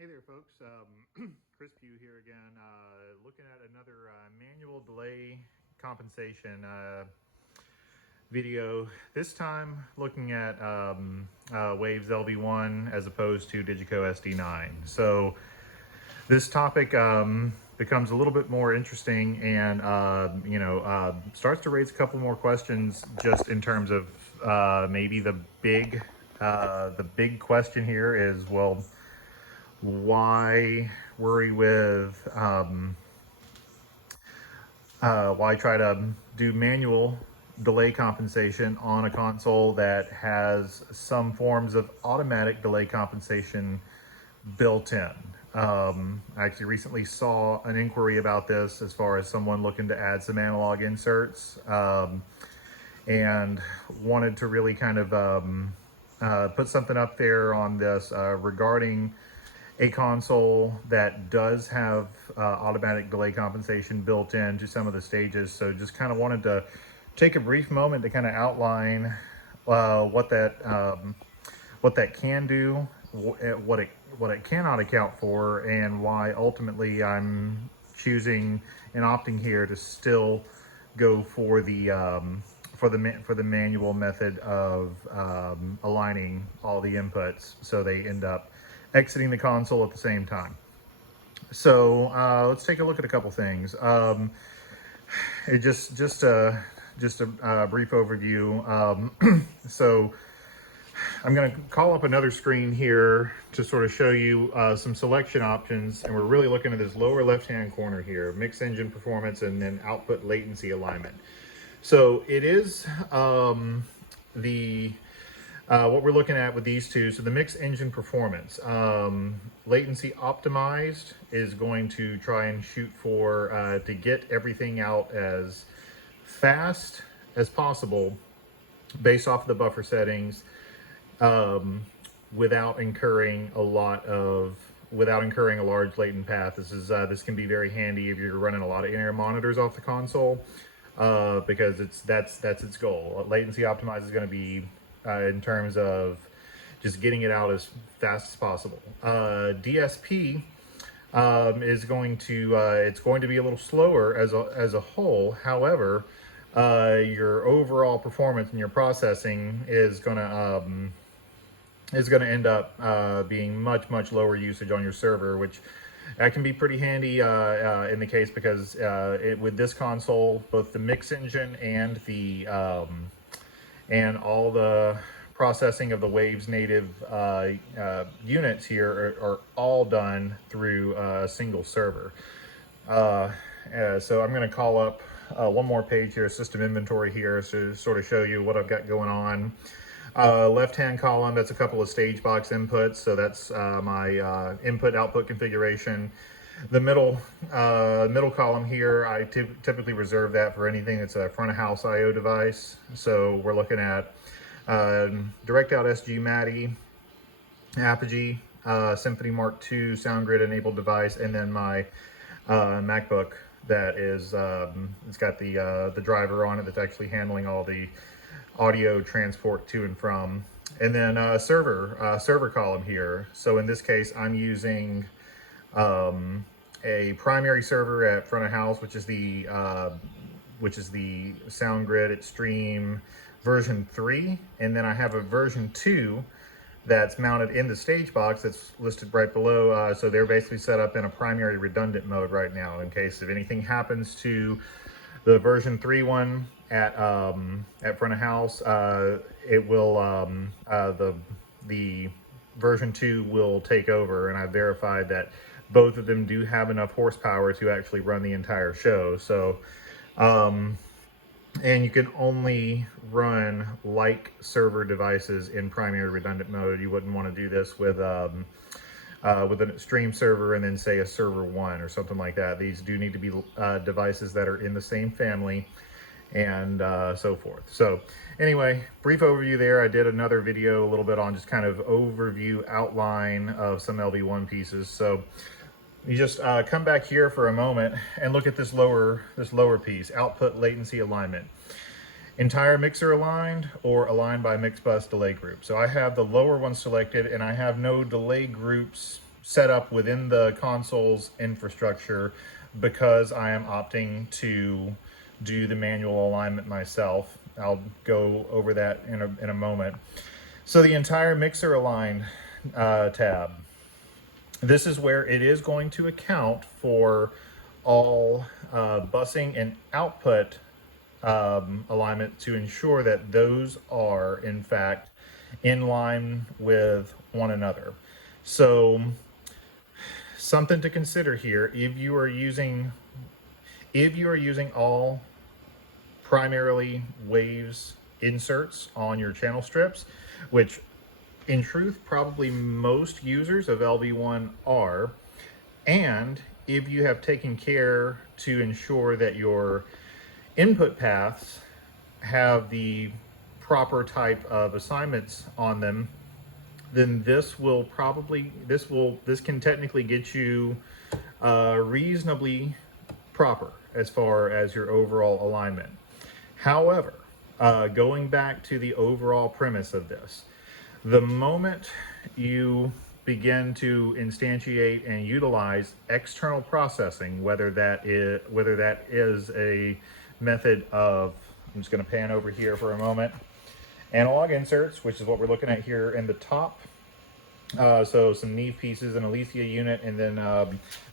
Hey there, folks. Chris Pugh here again, looking at another manual delay compensation video. This time looking at Waves LV1 as opposed to Digico SD9. So this topic becomes a little bit more interesting and starts to raise a couple more questions just in terms of maybe the big question here is, well, why worry with why try to do manual delay compensation on a console that has some forms of automatic delay compensation built in. I actually recently saw an inquiry about this as far as someone looking to add some analog inserts, and wanted to really kind of put something up there on this regarding a console that does have automatic delay compensation built into some of the stages. So just kind of wanted to take a brief moment to kind of outline what that can do, what it cannot account for, and why ultimately I'm choosing and opting here to still go for the manual method of aligning all the inputs so they end up exiting the console at the same time. So let's take a look at a couple things. Just a brief overview. So I'm going to call up another screen here to sort of show you some selection options, and we're really looking at this lower left-hand corner here: mix engine performance and then output latency alignment. So it is what we're looking at with these two. So the mix engine performance, latency optimized is going to try and shoot for to get everything out as fast as possible based off of the buffer settings, without incurring a large latent path. This can be very handy if you're running a lot of in-air monitors off the console, because that's its goal. Latency optimized is going to be in terms of just getting it out as fast as possible. DSP is going to it's going to be a little slower as a whole. However, your overall performance and your processing is going to end up being much lower usage on your server, which that can be pretty handy in the case because with this console, both the mix engine and all the processing of the Waves native units here are all done through a single server. So I'm going to call up one more page here, system inventory here, to sort of show you what I've got going on. Left-hand column, that's a couple of stage box inputs, so that's my input-output configuration. The middle column here, I typically reserve that for anything that's a front-of-house I/O device. So we're looking at direct-out SG MADI, Apogee, Symphony Mark II SoundGrid-enabled device, and then my MacBook that is it's got the driver on it that's actually handling all the audio transport to and from. And then server column here. So in this case, I'm using a primary server at front of house, which is the SoundGrid Extreme version 3, and then I have a version 2 that's mounted in the stage box that's listed right below. So they're basically set up in a primary redundant mode right now in case if anything happens to the version 3 one at front of house, it will the version 2 will take over, and I verified that both of them do have enough horsepower to actually run the entire show. So and you can only run like server devices in primary redundant mode. You wouldn't want to do this with an extreme server and then say a server 1 or something like that. These do need to be devices that are in the same family and so forth. So anyway, brief overview there. I did another video a little bit on just kind of overview outline of some LV1 pieces. So you just come back here for a moment and look at this lower piece, output latency alignment. Entire mixer aligned or aligned by mix bus delay group. So I have the lower one selected, and I have no delay groups set up within the console's infrastructure because I am opting to do the manual alignment myself. I'll go over that in a moment. So the entire mixer align tab, this is where it is going to account for all busing and output alignment to ensure that those are in fact in line with one another. So something to consider here, if you are using all primarily waves inserts on your channel strips, which in truth probably most users of LV1 are, and if you have taken care to ensure that your input paths have the proper type of assignments on them, then this can technically get you reasonably proper as far as your overall alignment. However, going back to the overall premise of this, the moment you begin to instantiate and utilize external processing, whether that is a method of, I'm just going to pan over here for a moment, analog inserts, which is what we're looking at here in the top. So some Neve pieces, an Aletheia unit, and then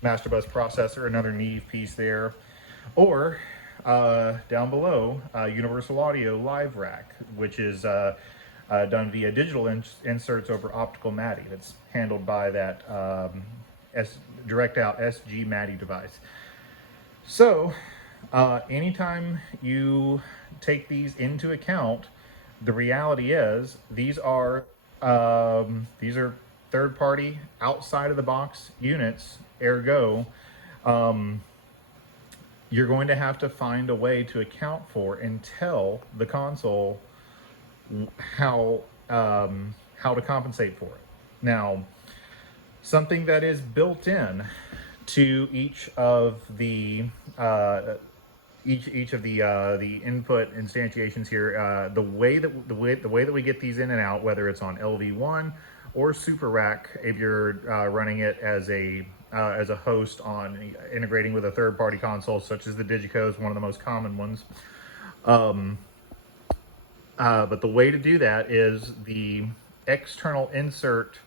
master bus processor, another Neve piece there. Or down below, Universal Audio Live Rack, which is done via digital inserts over optical MADI. That's handled by that direct out SG MADI device. So anytime you take these into account, the reality is these are third-party, outside of the box units. Ergo, you're going to have to find a way to account for and tell the console how to compensate for it. Now, something that is built in to each of the the input instantiations here, the way that we get these in and out, whether it's on LV1 or Super Rack, if you're running it as a host on integrating with a third-party console such as the Digico is one of the most common ones. But the way to do that is the external insert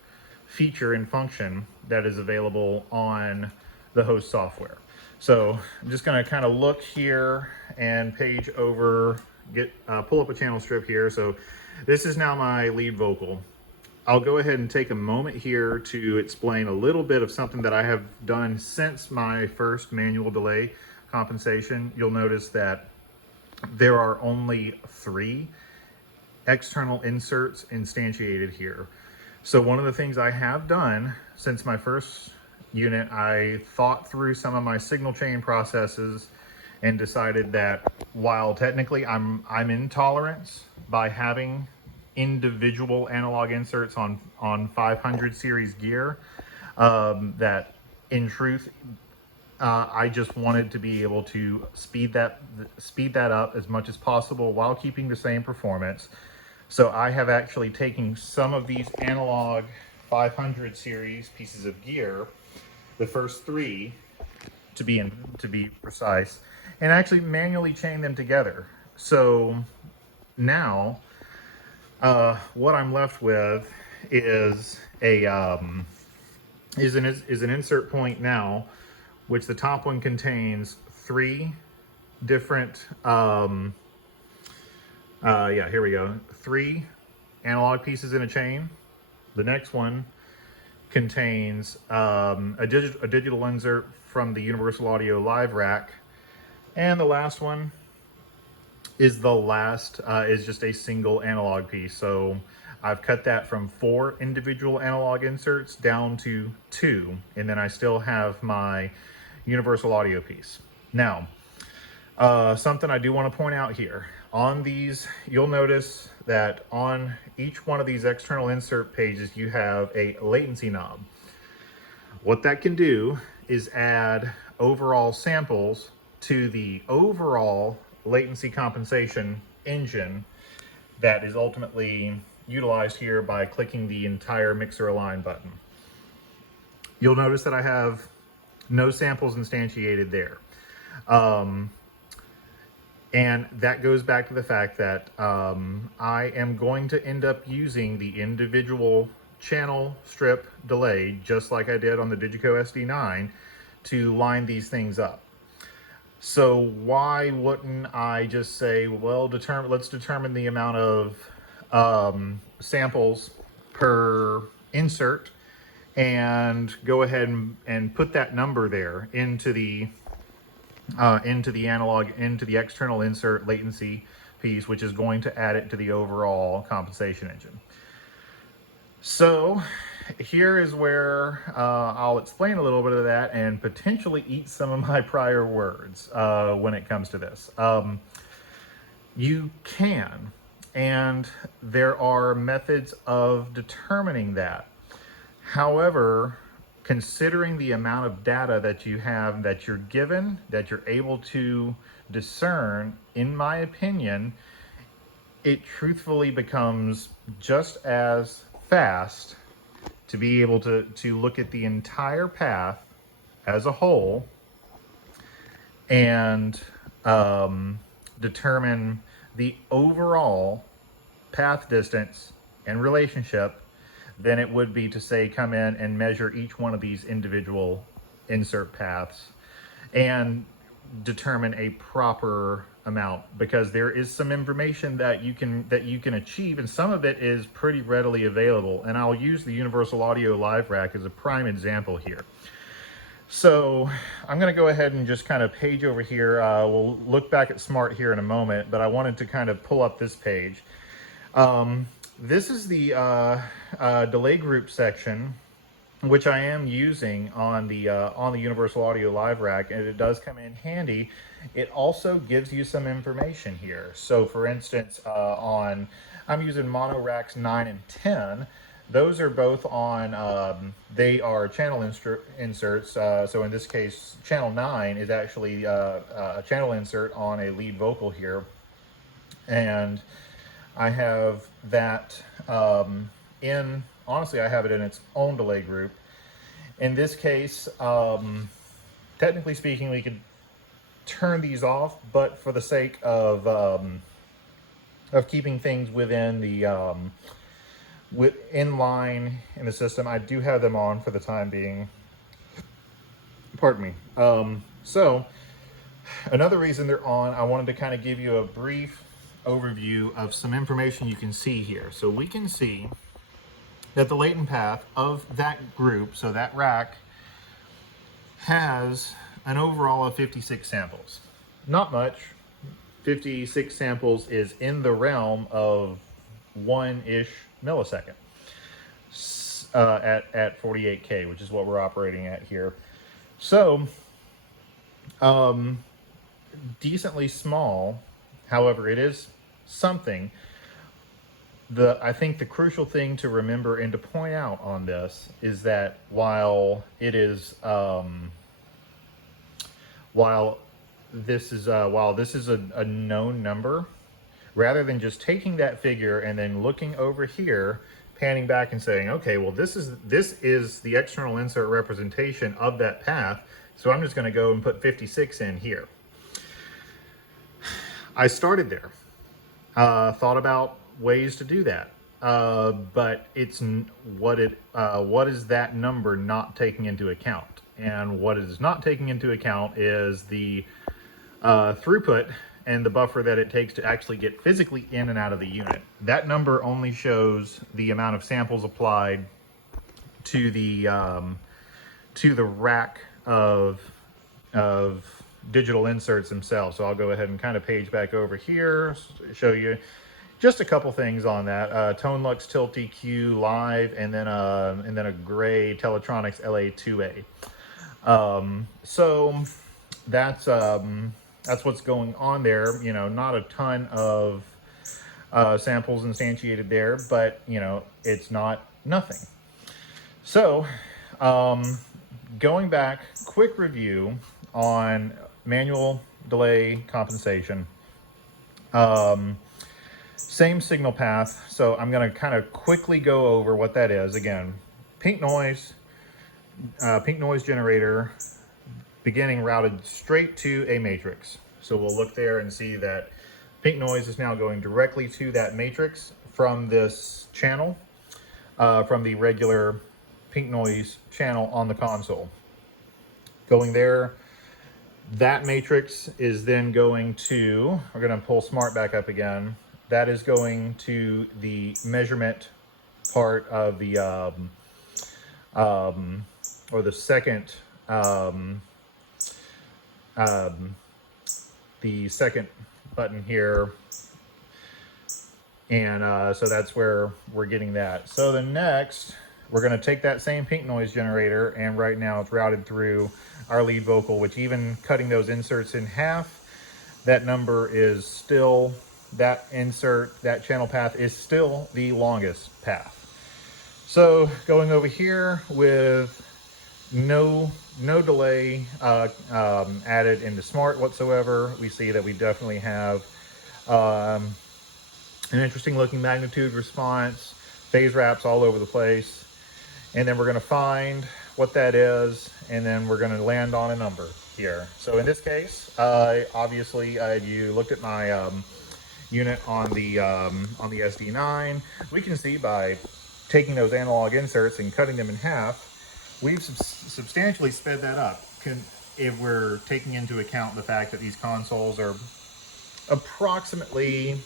feature and function that is available on the host software. So I'm just going to kind of look here and page over, pull up a channel strip here. So this is now my lead vocal. I'll go ahead and take a moment here to explain a little bit of something that I have done since my first manual delay compensation. You'll notice that there are only 3 external inserts instantiated here. So one of the things I have done since my first unit, I thought through some of my signal chain processes and decided that while technically I'm in tolerance by having individual analog inserts on 500 series gear, that in truth I just wanted to be able to speed that up as much as possible while keeping the same performance. So I have actually taken some of these analog 500 series pieces of gear, the first 3 to be precise, and actually manually chain them together. So now what I'm left with is an insert point now, which the top one contains 3 different here we go, 3 analog pieces in a chain. The next one contains a digital insert from the Universal Audio Live Rack, and the last one is just a single analog piece. So I've cut that from 4 individual analog inserts down to 2, and then I still have my Universal Audio piece. Now, something I do want to point out here. On these, you'll notice that on each one of these external insert pages, you have a latency knob. What that can do is add overall samples to the overall latency compensation engine that is ultimately utilized here by clicking the entire mixer align button. you'll notice that I have no samples instantiated there. And that goes back to the fact that I am going to end up using the individual channel strip delay, just like I did on the Digico SD9, to line these things up. So why wouldn't I just say, well, let's determine the amount of samples per insert, and go ahead and put that number there into the analog, into the external insert latency piece, which is going to add it to the overall compensation engine. So here is where I'll explain a little bit of that and potentially eat some of my prior words when it comes to this. You can, and there are methods of determining that. However, considering the amount of data that you have, that you're given, that you're able to discern, in my opinion, it truthfully becomes just as fast to be able to look at the entire path as a whole and determine the overall path distance and relationship than it would be to, say, come in and measure each one of these individual insert paths and determine a proper amount, because there is some information that you can achieve, and some of it is pretty readily available. And I'll use the Universal Audio Live Rack as a prime example here. So I'm going to go ahead and just kind of page over here. We'll look back at Smart here in a moment, but I wanted to kind of pull up this page. This is the delay group section, which I am using on the Universal Audio Live Rack, and it does come in handy. It also gives you some information here. So for instance, I'm using mono racks 9 and 10. Those are both on, they are channel inserts. So in this case, channel 9 is actually a channel insert on a lead vocal here. And I have that honestly, I have it in its own delay group. In this case, technically speaking, we could turn these off, but for the sake of keeping things within the in line in the system, I do have them on for the time being. Pardon me. So another reason they're on, I wanted to kind of give you a brief overview of some information you can see here. So we can see that the latent path of that group, so that rack, has an overall of 56 samples. Not much. 56 samples is in the realm of 1-ish millisecond at 48K, which is what we're operating at here. So, decently small. However, it is something. I think the crucial thing to remember and to point out on this is that while it is while this is a known number, rather than just taking that figure and then looking over here, panning back and saying, okay, well, this is the external insert representation of that path, so I'm just going to go and put 56 in here. I started there, thought about ways to do that, but it's what is that number not taking into account? And what it is not taking into account is the throughput and the buffer that it takes to actually get physically in and out of the unit. That number only shows the amount of samples applied to the rack of digital inserts themselves. So I'll go ahead and kind of page back over here, show you just a couple things on that. Tone Lux Tilt EQ Live, and then a gray Teletronics LA2A. So that's what's going on there. You know, not a ton of samples instantiated there, but you know, it's not nothing. So going back, quick review on manual delay compensation. Same signal path, so I'm going to kind of quickly go over what that is. Again, pink noise, pink noise generator beginning routed straight to a matrix. So we'll look there and see that pink noise is now going directly to that matrix from this channel, from the regular pink noise channel on the console. Going there, that matrix is then going to, we're going to pull smart back up again. That is going to the measurement part of the, or the second, the second button here. And so that's where we're getting that. So the next, we're going to take that same pink noise generator, and right now it's routed through our lead vocal, which even cutting those inserts in half, that number is still, that insert, that channel path is still the longest path. So going over here with no delay added into smart whatsoever, we see that we definitely have an interesting looking magnitude response, phase wraps all over the place. And then we're going to find what that is, and then we're going to land on a number here. So in this case, obviously, you looked at my unit on the SD9. We can see by taking those analog inserts and cutting them in half, we've substantially sped that up. If we're taking into account the fact that these consoles are approximately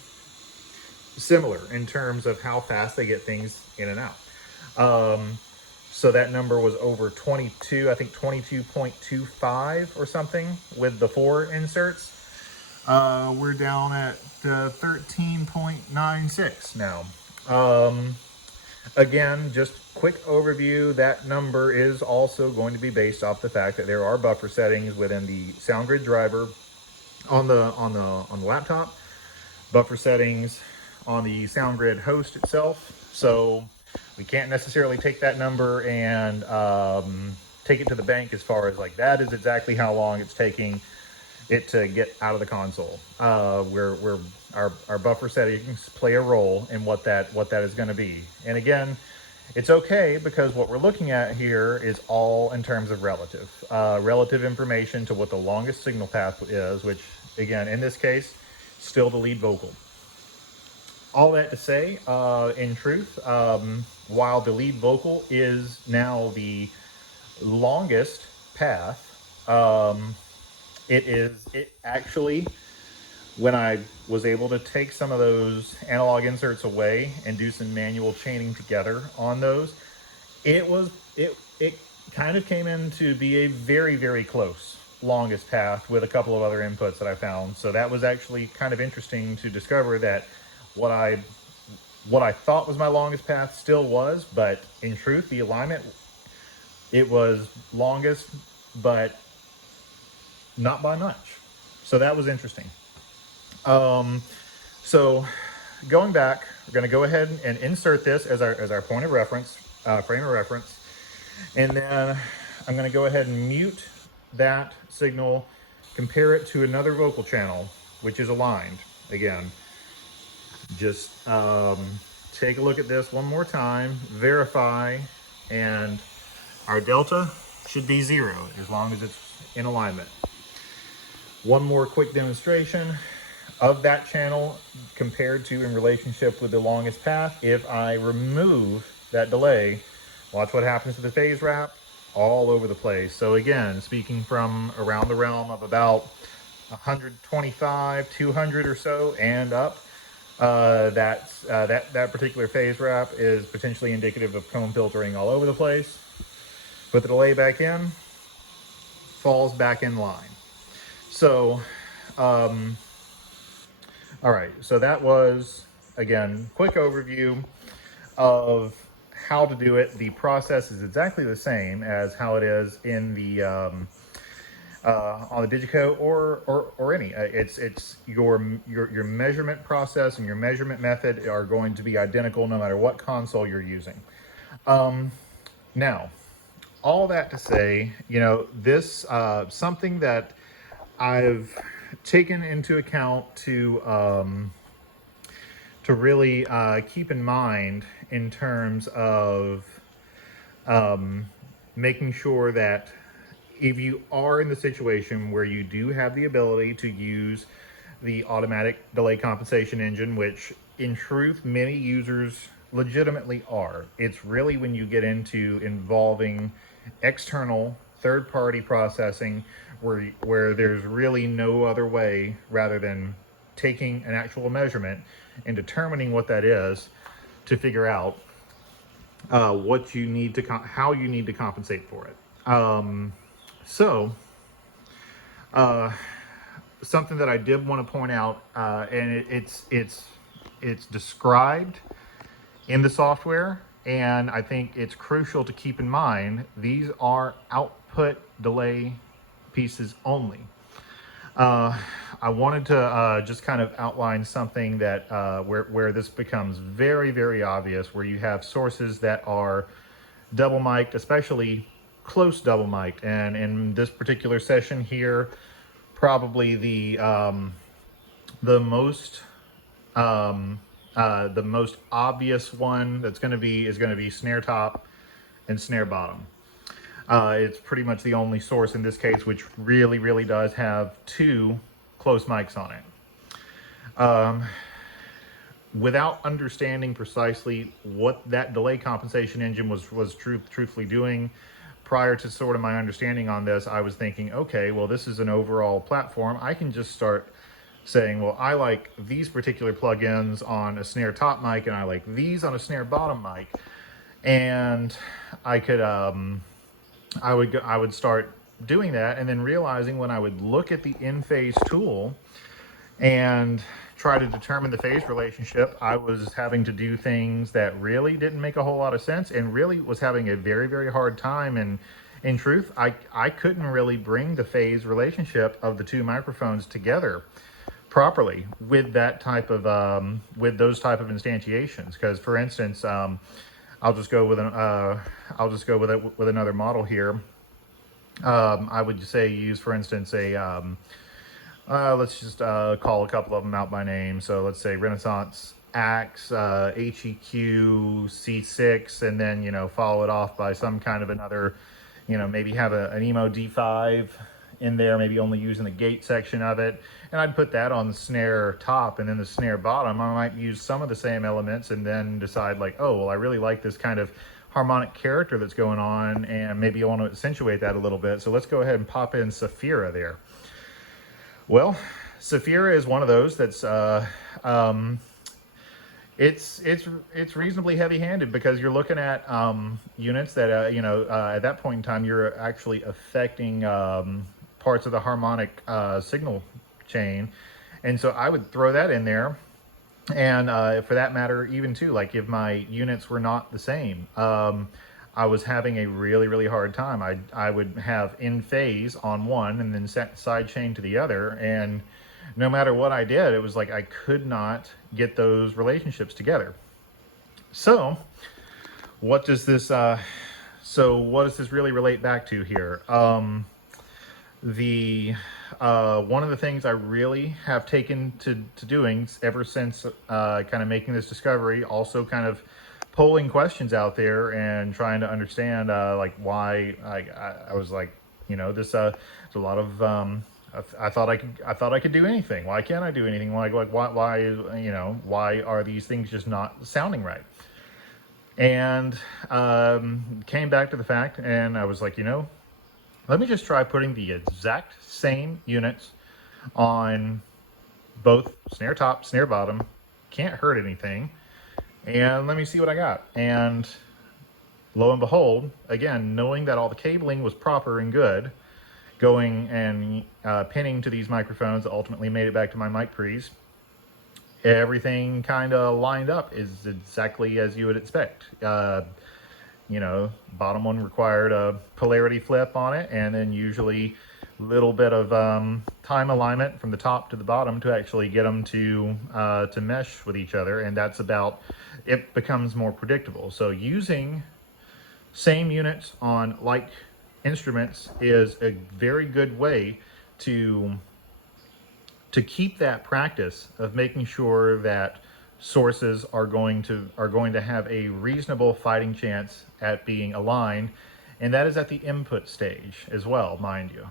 similar in terms of how fast they get things in and out. So that number was over 22, I think 22.25 or something with the 4 inserts. We're down at 13.96 now. Again, just quick overview, that number is also going to be based off the fact that there are buffer settings within the SoundGrid driver on the laptop, buffer settings on the SoundGrid host itself. So we can't necessarily take that number and take it to the bank as far as like that is exactly how long it's taking it to get out of the console. Where our buffer settings play a role in what that is going to be. And again, it's okay because what we're looking at here is all in terms of relative information to what the longest signal path is, which again in this case still the lead vocal. All that to say, in truth, while the lead vocal is now the longest path, it actually, when I was able to take some of those analog inserts away and do some manual chaining together on those, it kind of came in to be a very, very close longest path with a couple of other inputs that I found. So that was actually kind of interesting to discover that what I thought was my longest path still was, but in truth, the alignment, it was longest, but not by much. So that was interesting. So going back, we're going to go ahead and insert this as our point of reference, frame of reference. And then I'm going to go ahead and mute that signal, compare it to another vocal channel, which is aligned. Again, just take a look at this one more time, verify, and our delta should be 0 as long as it's in alignment. One more quick demonstration of that channel compared to in relationship with the longest path. If I remove that delay, watch what happens to the phase wrap all over the place. So again, speaking from around the realm of about 125, 200 or so and up, that particular phase wrap is potentially indicative of comb filtering all over the place. Put the delay back in, falls back in line. So, all right, so that was, again, quick overview of how to do it. The process is exactly the same as how it is in the on the Digico or any. It's your measurement process and your measurement method are going to be identical no matter what console you're using. Now, all that to say, you know, this something that I've taken into account to really keep in mind in terms of making sure that if you are in the situation where you do have the ability to use the automatic delay compensation engine, which in truth many users legitimately are, it's really when you get into involving external third-party processing where there's really no other way rather than taking an actual measurement and determining what that is to figure out what you need to how you need to compensate for it. So something that I did want to point out, and it's described in the software, and I think it's crucial to keep in mind. These are output delay pieces only. I wanted to just kind of outline something that where this becomes very, very obvious, where you have sources that are double mic'd, especially close double mic'd. And in this particular session here, probably the most the most obvious one that's going to be is going to be snare top and snare bottom. It's pretty much the only source in this case which really, really does have two close mics on it. Without understanding precisely what that delay compensation engine was truthfully doing prior to sort of my understanding on this, I was thinking, okay, well, this is an overall platform. I can just start saying, well, I like these particular plugins on a snare top mic and I like these on a snare bottom mic. And I could, I would start doing that, and then realizing when I would look at the in-phase tool and try to determine the phase relationship, I was having to do things that really didn't make a whole lot of sense and really was having a very, very hard time. And in truth, I couldn't really bring the phase relationship of the two microphones together properly with that type of with those type of instantiations. Because for instance, I'll just go with with another model here. I would say use, for instance, a let's just call a couple of them out by name. So let's say Renaissance Axe, HEQ C6, and then follow it off by some kind of another, maybe have an Emo D5 in there, maybe only using the gate section of it, and I'd put that on the snare top, and then the snare bottom I might use some of the same elements, and then decide like, oh well, I really like this kind of harmonic character that's going on, and maybe I want to accentuate that a little bit, so let's go ahead and pop in Saphira there. Well, Saphira is one of those that's it's reasonably heavy-handed, because you're looking at units that at that point in time you're actually affecting parts of the harmonic signal chain, and so I would throw that in there. And for that matter, even too, like if my units were not the same, I was having a really, really hard time. I would have in phase on one and then set side chain to the other, and no matter what I did, it was like I could not get those relationships together. So what does this really relate back to here? One of the things I really have taken to doing ever since kind of making this discovery, also kind of polling questions out there and trying to understand like why I was like, this there's a lot of I thought I could do anything. Why can't I do anything? Why why are these things just not sounding right? And came back to the fact, and I was like, let me just try putting the exact same units on both snare top, snare bottom. Can't hurt anything. And let me see what I got. And lo and behold, again, knowing that all the cabling was proper and good, going and pinning to these microphones that ultimately made it back to my mic pre's, everything kind of lined up is exactly as you would expect. Bottom one required a polarity flip on it, and then usually a little bit of time alignment from the top to the bottom to actually get them to mesh with each other, and that's about it. Becomes more predictable. So using same units on like instruments is a very good way to keep that practice of making sure that sources are going to have a reasonable fighting chance at being aligned, and that is at the input stage as well, mind you.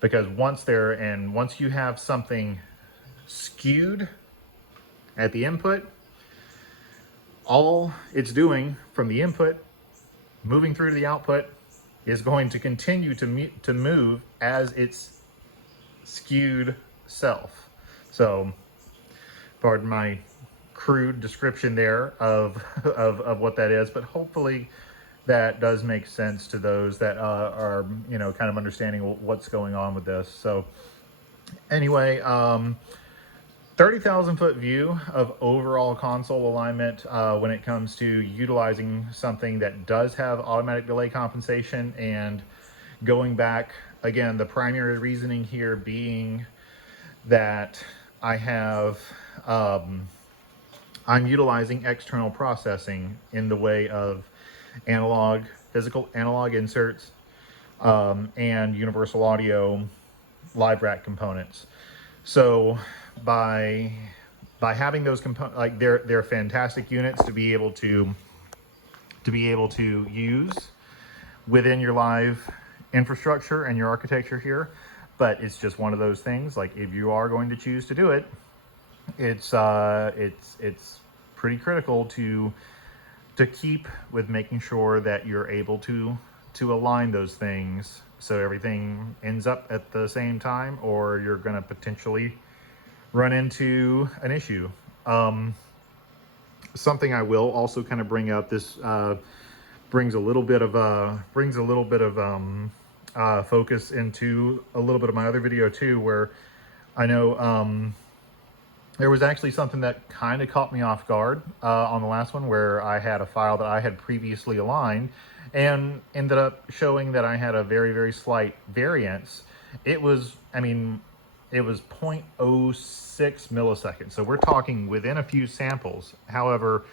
Because once you have something skewed at the input, all it's doing from the input moving through to the output is going to continue to move as its skewed self. So, pardon my crude description there of of what that is, but hopefully that does make sense to those that are kind of understanding what's going on with this. So anyway, 30,000 foot view of overall console alignment when it comes to utilizing something that does have automatic delay compensation. And going back again, the primary reasoning here being that I'm utilizing external processing in the way of physical analog inserts, and universal audio live rack components. So by having those components, like they're fantastic units to be able to use within your live infrastructure and your architecture here. But it's just one of those things, like if you are going to choose to do it, it's pretty critical to keep with making sure that you're able to align those things so everything ends up at the same time, or you're going to potentially run into an issue. Something I will also kind of bring up, this brings a little bit of focus into a little bit of my other video too, where I know there was actually something that kind of caught me off guard on the last one, where I had a file that I had previously aligned and ended up showing that I had a very, very slight variance. It was 0.06 milliseconds. So we're talking within a few samples. However,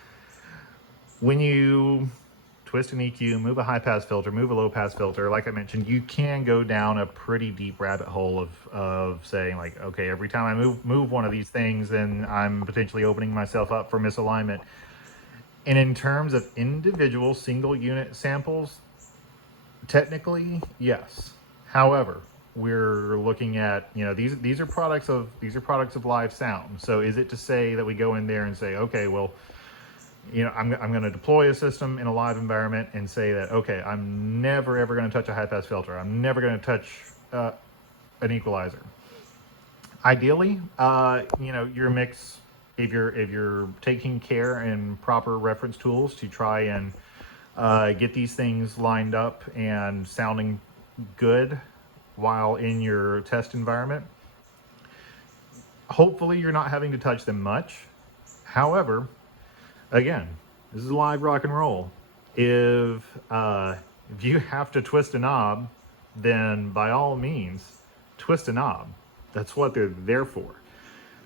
when you twist an EQ, move a high pass filter, move a low pass filter, like I mentioned, you can go down a pretty deep rabbit hole of saying, like, okay, every time I move one of these things, then I'm potentially opening myself up for misalignment. And in terms of individual single unit samples, technically, yes. However, we're looking at, these are products of live sound. So is it to say that we go in there and say, okay, well, I'm going to deploy a system in a live environment and say that, okay, I'm never ever going to touch a high pass filter. I'm never going to touch an equalizer. Ideally, your mix, if you're taking care and proper reference tools to try and get these things lined up and sounding good while in your test environment, hopefully you're not having to touch them much. However, again, this is live rock and roll. If you have to twist a knob, then by all means, twist a knob. That's what they're there for.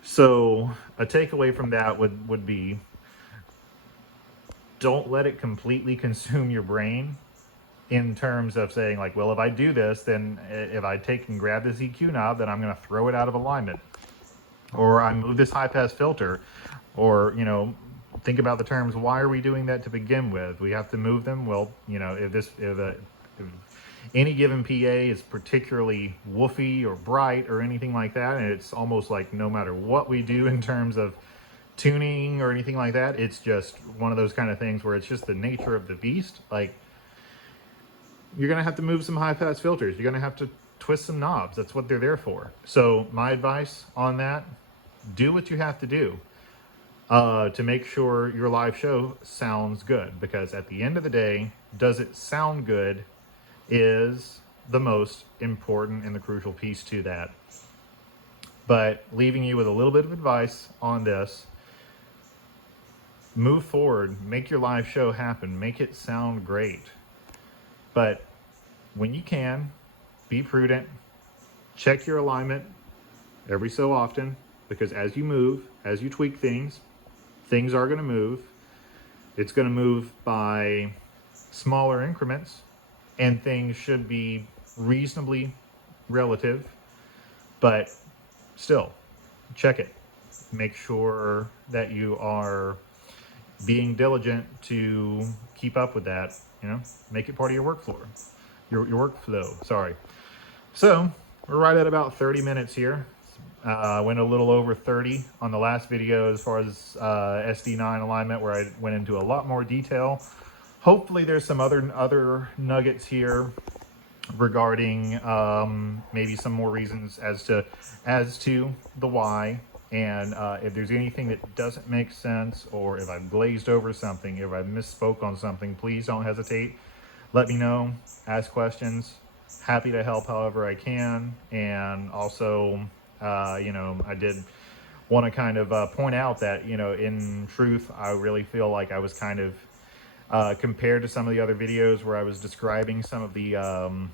So a takeaway from that would be, don't let it completely consume your brain in terms of saying, like, well, if I do this, then if I take and grab this EQ knob, then I'm going to throw it out of alignment. Or I move this high pass filter, or, think about the terms. Why are we doing that to begin with? We have to move them. Well, if any given PA is particularly woofy or bright or anything like that, and it's almost like no matter what we do in terms of tuning or anything like that, it's just one of those kind of things where it's just the nature of the beast. Like, you're going to have to move some high pass filters. You're going to have to twist some knobs. That's what they're there for. So my advice on that, do what you have to do to make sure your live show sounds good, because at the end of the day, does it sound good is the most important and the crucial piece to that. But leaving you with a little bit of advice on this, move forward, make your live show happen, make it sound great. But when you can, be prudent, check your alignment every so often, because as you move, as you tweak things, things are going to move. It's going to move by smaller increments, and things should be reasonably relative, but still, check it. Make sure that you are being diligent to keep up with that, you know, make it part of your workflow, your workflow, sorry. So we're right at about 30 minutes here. Went a little over 30 on the last video as far as SD9 alignment, where I went into a lot more detail. Hopefully there's some other nuggets here regarding maybe some more reasons as to the why, and if there's anything that doesn't make sense, or if I've glazed over something, if I misspoke on something, please don't hesitate. Let me know, ask questions. Happy to help however I can. And also, you know, I did want to kind of point out that, you know, in truth, I really feel like I was kind of compared to some of the other videos where I was describing some of the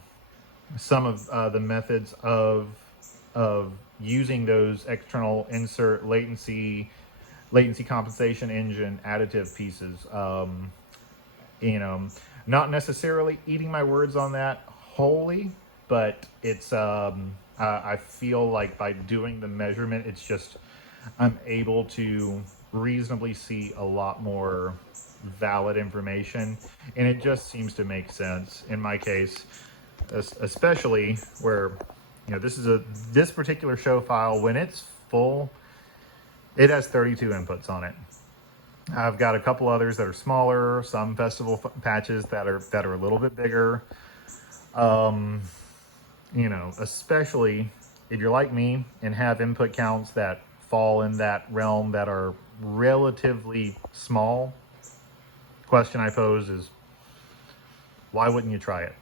methods of using those external insert latency compensation engine additive pieces. You know, not necessarily eating my words on that wholly, but it's I feel like by doing the measurement, it's just I'm able to reasonably see a lot more valid information, and it just seems to make sense in my case, especially where, you know, this particular show file, when it's full, it has 32 inputs on it. I've got a couple others that are smaller, some festival patches that are a little bit bigger. You know, especially if you're like me and have input counts that fall in that realm that are relatively small, question I pose is, why wouldn't you try it?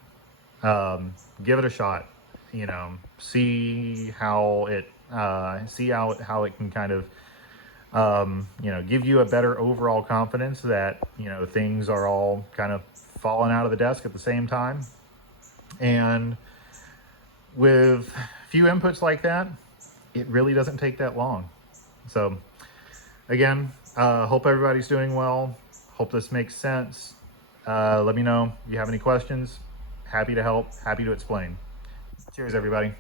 Give it a shot, you know, see how it can kind of, you know, give you a better overall confidence that, you know, things are all kind of falling out of the desk at the same time. And with few inputs like that, it really doesn't take that long. So again, hope everybody's doing well. Hope this makes sense. Let me know if you have any questions. Happy to help, happy to explain. Cheers, everybody.